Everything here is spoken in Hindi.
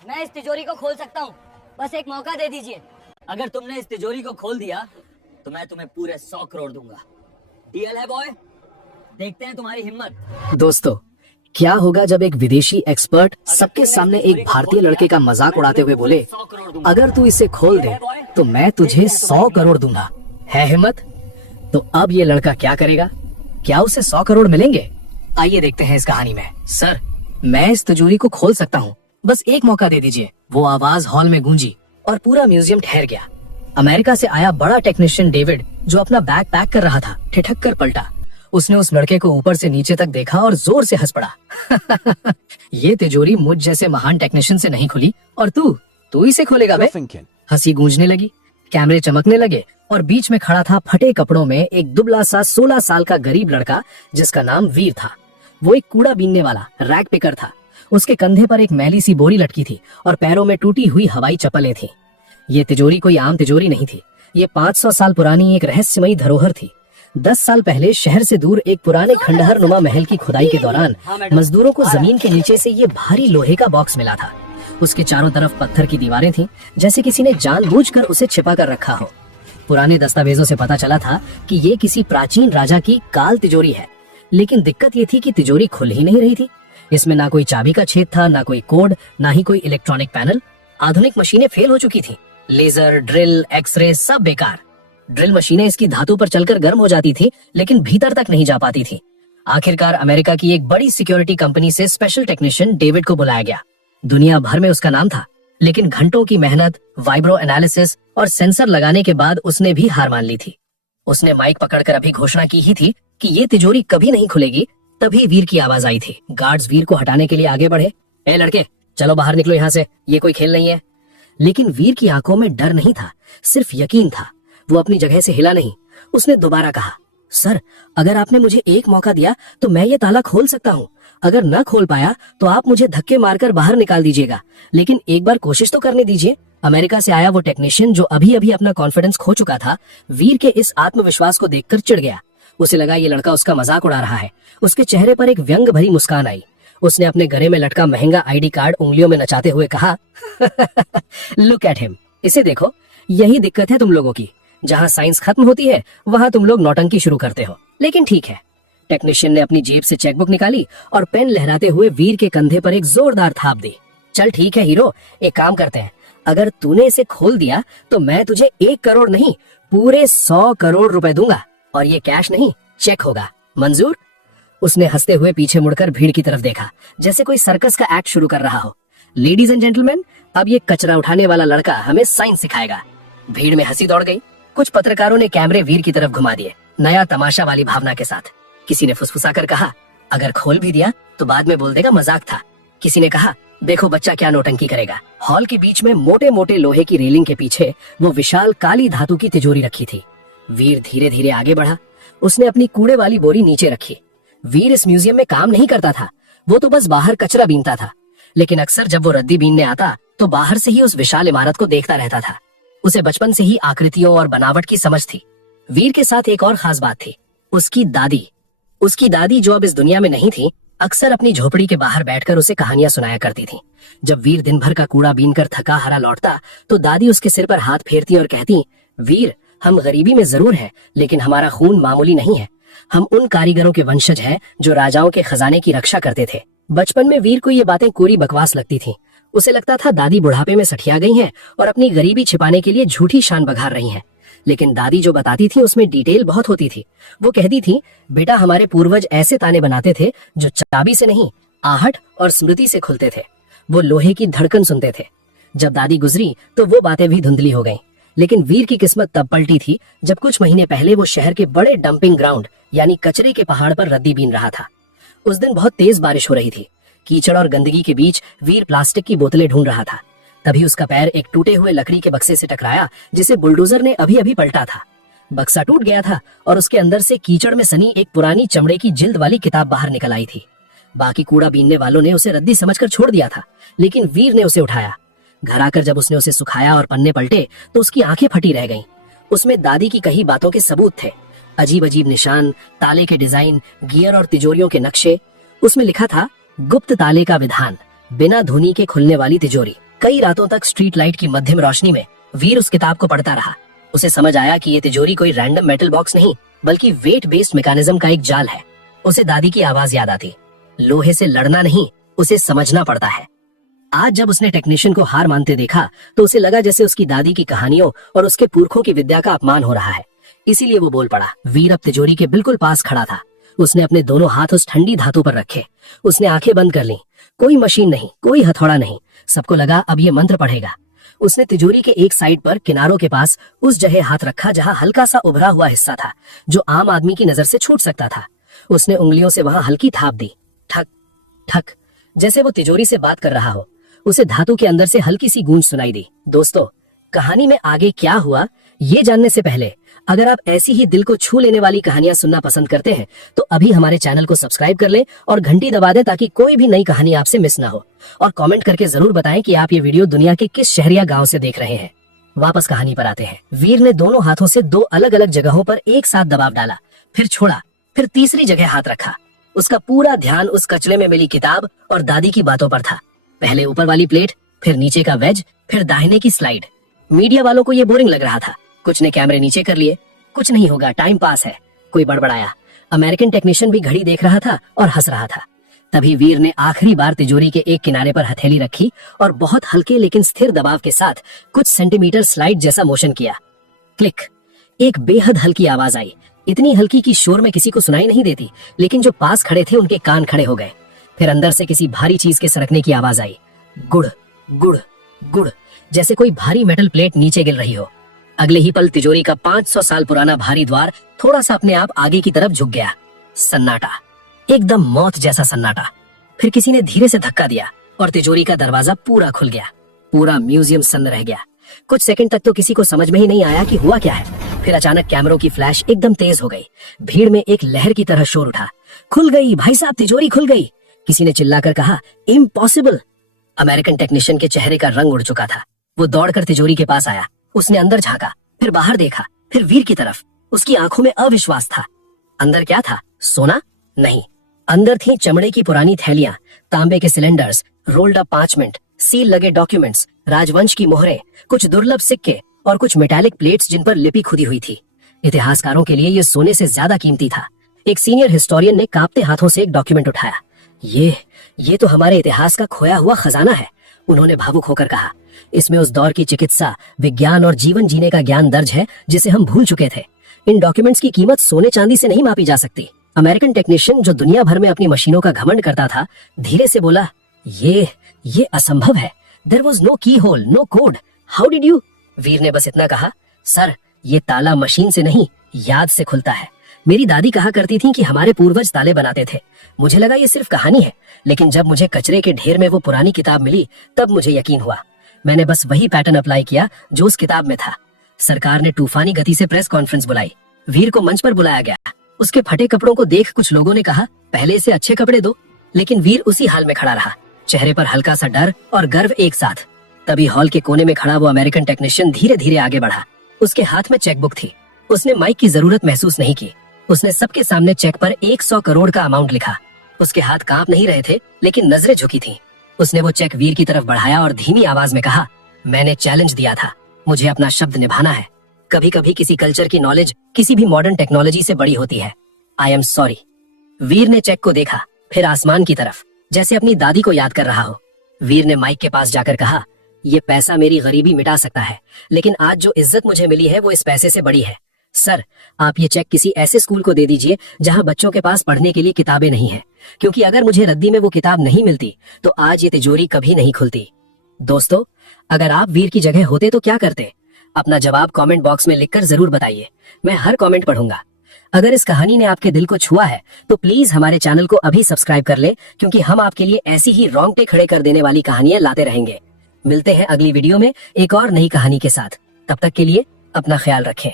मैं इस तिजोरी को खोल सकता हूँ, बस एक मौका दे दीजिए। अगर तुमने इस तिजोरी को खोल दिया तो मैं तुम्हें पूरे 100 करोड़ दूंगा। डील है बॉय? देखते हैं तुम्हारी हिम्मत। दोस्तों, क्या होगा जब एक विदेशी एक्सपर्ट सबके सामने एक भारतीय लड़के का मजाक उड़ाते हुए बोले, अगर तू इसे खोल दे तो मैं तुझे 100 करोड़ दूंगा। है हिम्मत? तो अब ये लड़का क्या करेगा? क्या उसे 100 करोड़ मिलेंगे? आइए देखते हैं इस कहानी में। सर, मैं इस तिजोरी को खोल सकता हूँ, बस एक मौका दे दीजिए। वो आवाज हॉल में गूंजी और पूरा म्यूजियम ठहर गया। अमेरिका से आया बड़ा टेक्नीशियन डेविड, जो अपना बैग पैक कर रहा था, ठिठक कर पलटा। उसने उस लड़के को ऊपर से नीचे तक देखा और जोर से हंस पड़ा। ये तिजोरी मुझ जैसे महान टेक्नीशियन से नहीं खुली और तू इसे खोलेगा बे? हंसी गूंजने लगी, कैमरे चमकने लगे और बीच में खड़ा था फटे कपड़ों में एक दुबला सा 16 साल का गरीब लड़का, जिसका नाम वीर था। वो एक कूड़ा बीनने वाला रैग पिकर था। उसके कंधे पर एक मैली सी बोरी लटकी थी और पैरों में टूटी हुई हवाई चप्पलें थीं। ये तिजोरी कोई आम तिजोरी नहीं थी। ये 500 साल पुरानी एक रहस्यमयी धरोहर थी। 10 साल पहले शहर से दूर एक पुराने खंडहर नुमा महल की खुदाई के दौरान मजदूरों को जमीन के नीचे से ये भारी लोहे का बॉक्स मिला था। उसके चारों तरफ पत्थर की दीवारें थीं, जैसे किसी ने जानबूझकर उसे छिपा कर रखा हो। पुराने दस्तावेजों से पता चला था कि ये किसी प्राचीन राजा की काल तिजोरी है, लेकिन दिक्कत ये थी कि तिजोरी खुल ही नहीं रही थी। इसमें ना कोई चाबी का छेद था, ना कोई कोड, ना ही कोई इलेक्ट्रॉनिक पैनल। आधुनिक मशीनें फेल हो चुकी थी। लेजर, ड्रिल, एक्सरे सब बेकार। ड्रिल मशीनें इसकी धातु पर चलकर गर्म हो जाती थी, लेकिन भीतर तक नहीं जा पाती थी। आखिरकार अमेरिका की एक बड़ी सिक्योरिटी कंपनी से स्पेशल टेक्नीशियन डेविड को बुलाया गया। दुनिया भर में उसका नाम था, लेकिन घंटों की मेहनत, वाइब्रो एनालिसिस और सेंसर लगाने के बाद उसने भी हार मान ली थी। उसने माइक पकड़कर अभी घोषणा की ही थी कि ये तिजोरी कभी नहीं खुलेगी, तभी वीर की आवाज आई थी। गार्ड्स वीर को हटाने के लिए आगे बढ़े। ए लड़के, चलो बाहर निकलो यहाँ से, ये कोई खेल नहीं है। लेकिन वीर की आंखों में डर नहीं था, सिर्फ यकीन था। वो अपनी जगह से हिला नहीं। उसने दोबारा कहा, सर, अगर आपने मुझे एक मौका दिया तो मैं ये ताला खोल सकता हूँ। अगर न खोल पाया तो आप मुझे धक्के मारकर बाहर निकाल दीजिएगा, लेकिन एक बार कोशिश तो करने दीजिए। अमेरिका से आया वो टेक्नीशियन, जो अभी अभी अपना कॉन्फिडेंस खो चुका था, वीर के इस आत्मविश्वास को देखकर चिढ़ गया। उसे लगा ये लड़का उसका मजाक उड़ा रहा है। उसके चेहरे पर एक व्यंग भरी मुस्कान आई। उसने अपने गले में लटका महंगा आईडी कार्ड उंगलियों में नचाते हुए कहा, लुक एट हिम, इसे देखो। यही दिक्कत है तुम लोगों की। जहाँ साइंस खत्म होती है वहाँ तुम लोग नौटंकी शुरू करते हो। लेकिन ठीक है। टेक्नीशियन ने अपनी जेब से चेकबुक निकाली और पेन लहराते हुए वीर के कंधे पर एक जोरदार थाप दी। चल ठीक है हीरो, एक काम करते हैं। अगर तूने इसे खोल दिया तो मैं तुझे 1 करोड़ नहीं, पूरे 100 करोड़ रुपए दूंगा, और ये कैश नहीं, चेक होगा। मंजूर? उसने हंसते हुए पीछे मुड़कर भीड़ की तरफ देखा, जैसे कोई सर्कस का एक्ट शुरू कर रहा हो। लेडीज एंड जेंटलमैन, अब ये कचरा उठाने वाला लड़का हमें साइंस सिखाएगा। भीड़ में हंसी दौड़ गई। कुछ पत्रकारों ने कैमरे वीर की तरफ घुमा दिए, नया तमाशा वाली भावना के साथ। किसी ने फुसफुसा कर कहा, अगर खोल भी दिया तो बाद में बोल देगा मजाक था। किसी ने कहा, देखो बच्चा क्या नौटंकी करेगा। हॉल के बीच में मोटे मोटे लोहे की रेलिंग के पीछे वो विशाल काली धातु की तिजोरी रखी थी। वीर धीरे धीरे आगे बढ़ा। उसने अपनी कूड़े वाली बोरी नीचे रखी। वीर इस म्यूजियम में काम नहीं करता था, वो तो बस बाहर कचरा बीनता था। लेकिन अक्सर जब वो रद्दी बीनने आता तो बाहर से ही उस विशाल इमारत को देखता रहता था। उसे बचपन से ही आकृतियों और बनावट की समझ थी। वीर के साथ एक और खास बात थी, उसकी दादी जो अब इस दुनिया में नहीं थी, अक्सर अपनी झोपड़ी के बाहर बैठकर उसे कहानियां सुनाया करती थी। जब वीर दिन भर का कूड़ा बीनकर थका हारा लौटता तो दादी उसके सिर पर हाथ फेरती और कहती, वीर, हम गरीबी में जरूर हैं, लेकिन हमारा खून मामूली नहीं है। हम उन कारीगरों के वंशज हैं जो राजाओं के खजाने की रक्षा करते थे। बचपन में वीर को ये बातें कोरी बकवास लगती थीं। उसे लगता था दादी बुढ़ापे में सठिया गई हैं और अपनी गरीबी छिपाने के लिए झूठी शान बघार रही हैं। लेकिन दादी जो बताती थी उसमें डिटेल बहुत होती थी। वो कहती थी, बेटा, हमारे पूर्वज ऐसे ताने बनाते थे जो चाबी से नहीं, आहट और स्मृति से खुलते थे। वो लोहे की धड़कन सुनते थे। जब दादी गुजरी तो वो बातें भी धुंधली हो गईं। लेकिन वीर की किस्मत तब पलटी थी जब कुछ महीने पहले वो शहर के बड़े डंपिंग ग्राउंड यानी कचरे के पहाड़ पर रद्दी बीन रहा था। उस दिन बहुत तेज बारिश हो रही थी। कीचड़ और गंदगी के बीच वीर प्लास्टिक की बोतलें ढूंढ रहा था। तभी उसका पैर एक टूटे हुए लकड़ी के बक्से से टकराया, जिसे बुलडोजर ने अभी अभी पलटा था। बक्सा टूट गया था और उसके अंदर से कीचड़ में सनी एक पुरानी चमड़े की जिल्द वाली किताब बाहर निकल आई थी। बाकी कूड़ा बीनने वालों ने उसे रद्दी समझकर छोड़ दिया था, लेकिन वीर ने उसे उठाया। घर आकर जब उसने उसे सुखाया और पन्ने पलटे तो उसकी आंखें फटी रह गईं। उसमें दादी की कही बातों के सबूत थे, अजीब अजीब निशान, ताले के डिजाइन, गियर और तिजोरियों के नक्शे। उसमें लिखा था, गुप्त ताले का विधान, बिना धुनी के खुलने वाली तिजोरी। कई रातों तक स्ट्रीट लाइट की मध्यम रोशनी में वीर उस किताब को पढ़ता रहा। उसे समझ आया कि ये तिजोरी कोई रैंडम मेटल बॉक्स नहीं बल्कि वेट बेस्ड मैकेनिज्म का एक जाल है। उसे दादी की आवाज याद आती, लोहे से लड़ना नहीं, उसे समझना पड़ता है। आज जब उसने टेक्नीशियन को हार मानते देखा तो उसे लगा जैसे उसकी दादी की कहानियों और उसके पुरखों की विद्या का अपमान हो रहा है। इसीलिए वो बोल पड़ा। वीर अब तिजोरी के बिल्कुल पास खड़ा था। उसने अपने दोनों हाथ उस ठंडी धातु पर रखे। उसने आंखें बंद कर लीं। कोई मशीन नहीं, कोई हथौड़ा नहीं। सबको लगा अब ये मंत्र पढ़ेगा। उसने तिजोरी के एक साइड पर किनारों के पास उस जगह हाथ रखा जहां हल्का सा उभरा हुआ हिस्सा था जो आम आदमी की नजर से छूट सकता था। उसने उंगलियों से वहां हल्की थाप दी, ठक ठक, जैसे वो तिजोरी से बात कर रहा हो। उसे धातु के अंदर से हल्की सी गूंज सुनाई दी। दोस्तों, कहानी में आगे क्या हुआ ये जानने से पहले अगर आप ऐसी ही दिल को छू लेने वाली कहानियां सुनना पसंद करते हैं तो अभी हमारे चैनल को सब्सक्राइब कर लें और घंटी दबा दें ताकि कोई भी नई कहानी आपसे मिस ना हो। और कमेंट करके जरूर बताएं कि आप ये वीडियो दुनिया के किस शहर या गांव से देख रहे हैं। वापस कहानी पर आते हैं। वीर ने दोनों हाथों से दो अलग अलग जगहों पर एक साथ दबाव डाला, फिर छोड़ा, फिर तीसरी जगह हाथ रखा। उसका पूरा ध्यान उस कचरे में मिली किताब और दादी की बातों पर था। पहले ऊपर वाली प्लेट, फिर नीचे का वेज, फिर दाहिने की स्लाइड। मीडिया वालों को ये बोरिंग लग रहा था। कुछ ने कैमरे नीचे कर लिए। कुछ नहीं होगा, टाइम पास है, कोई बड़बड़ाया। अमेरिकन टेक्नीशियन भी घड़ी देख रहा था और हंस रहा था। तभी वीर ने आखिरी बार तिजोरी के एक किनारे पर हथेली रखी और बहुत हल्के लेकिन स्थिर दबाव के साथ कुछ सेंटीमीटर स्लाइड जैसा मोशन किया। क्लिक। एक बेहद हल्की आवाज आई, इतनी हल्की कि शोर में किसी को सुनाई नहीं देती, लेकिन जो पास खड़े थे उनके कान खड़े हो गए। फिर अंदर से किसी भारी चीज के सरकने की आवाज आई, गुड़ गुड़ गुड़, जैसे कोई भारी मेटल प्लेट नीचे गिर रही हो। अगले ही पल तिजोरी का 500 साल पुराना भारी द्वार थोड़ा सा अपने आप आगे की तरफ झुक गया। सन्नाटा, एकदम मौत जैसा सन्नाटा। फिर किसी ने धीरे से धक्का दिया और तिजोरी का दरवाजा पूरा खुल गया। पूरा म्यूजियम सन्न रह गया। कुछ सेकंड तक तो किसी को समझ में ही नहीं आया कि हुआ क्या है। फिर अचानक कैमरों की फ्लैश एकदम तेज हो गई। भीड़ में एक लहर की तरह शोर उठा, खुल गई भाई साहब, तिजोरी खुल गई। किसी ने चिल्लाकर कहा, इम्पॉसिबल। अमेरिकन टेक्नीशियन के चेहरे का रंग उड़ चुका था। वो दौड़कर तिजोरी के पास आया। उसने अंदर झांका, फिर बाहर देखा, फिर वीर की तरफ। उसकी आंखों में अविश्वास था। अंदर क्या था? सोना? नहीं, अंदर थी चमड़े की पुरानी थैलियां, तांबे के cylinders, rolled up parchment, seal लगे डॉक्यूमेंट्स, राजवंश की मोहरें, कुछ दुर्लभ सिक्के और कुछ मेटालिक प्लेट्स जिन पर लिपि खुदी हुई थी। इतिहासकारों के लिए ये सोने से ज्यादा कीमती था। एक सीनियर हिस्टोरियन ने कांपते हाथों से एक डॉक्यूमेंट उठाया। ये तो हमारे इतिहास का खोया हुआ खजाना है, उन्होंने भावुक होकर कहा। इसमें उस दौर की चिकित्सा, विज्ञान और जीवन जीने का ज्ञान दर्ज है जिसे हम भूल चुके थे। इन डॉक्यूमेंट्स की कीमत सोने चांदी से नहीं मापी जा सकती। अमेरिकन टेक्नीशियन, जो दुनिया भर में अपनी मशीनों का घमंड करता था, धीरे से बोला, ये असंभव है। There was no keyhole, no code, how did you? Veer ने बस इतना कहा, सर, ये ताला मशीन से नहीं, याद से खुलता है। मेरी दादी कहा करती थी कि हमारे पूर्वज ताले बनाते थे। मुझे लगा ये सिर्फ कहानी है, लेकिन जब मुझे कचरे के ढेर में वो पुरानी किताब मिली तब मुझे यकीन हुआ। मैंने बस वही पैटर्न अप्लाई किया जो उस किताब में था। सरकार ने तूफानी गति से प्रेस कॉन्फ्रेंस बुलाई। वीर को मंच पर बुलाया गया। उसके फटे कपड़ों को देख कुछ लोगों ने कहा, पहले इसे अच्छे कपड़े दो, लेकिन वीर उसी हाल में खड़ा रहा, चेहरे पर हल्का सा डर और गर्व एक साथ। तभी हॉल के कोने में खड़ा वो अमेरिकन टेक्नीशियन धीरे धीरे आगे बढ़ा। उसके हाथ में चेकबुक थी। उसने माइक की जरूरत महसूस नहीं की। उसने सबके सामने चेक पर 100 करोड़ का अमाउंट लिखा। उसके हाथ कांप नहीं रहे थे, लेकिन नजरें झुकी थीं। उसने वो चेक वीर की तरफ बढ़ाया और धीमी आवाज में कहा, मैंने चैलेंज दिया था, मुझे अपना शब्द निभाना है। कभी कभी किसी कल्चर की नॉलेज किसी भी मॉडर्न टेक्नोलॉजी से बड़ी होती है। I am sorry. वीर ने चेक को देखा, फिर आसमान की तरफ, जैसे अपनी दादी को याद कर रहा हो। वीर ने माइक के पास जाकर कहा, ये पैसा मेरी गरीबी मिटा सकता है, लेकिन आज जो इज्जत मुझे मिली है वो इस पैसे से बड़ी है। सर, आप ये चेक किसी ऐसे स्कूल को दे दीजिए जहां बच्चों के पास पढ़ने के लिए किताबें नहीं है, क्योंकि अगर मुझे रद्दी में वो किताब नहीं मिलती तो आज ये तिजोरी कभी नहीं खुलती। दोस्तों, अगर आप वीर की जगह होते तो क्या करते? अपना जवाब कमेंट बॉक्स में लिखकर जरूर बताइए। मैं हर कमेंट पढ़ूंगा। अगर इस कहानी ने आपके दिल को छुआ है तो प्लीज हमारे चैनल को अभी सब्सक्राइब कर ले, क्योंकि हम आपके लिए ऐसी ही रोंगटे खड़े कर देने वाली कहानियां लाते रहेंगे। मिलते हैं अगली वीडियो में एक और नई कहानी के साथ। तब तक के लिए अपना ख्याल रखें।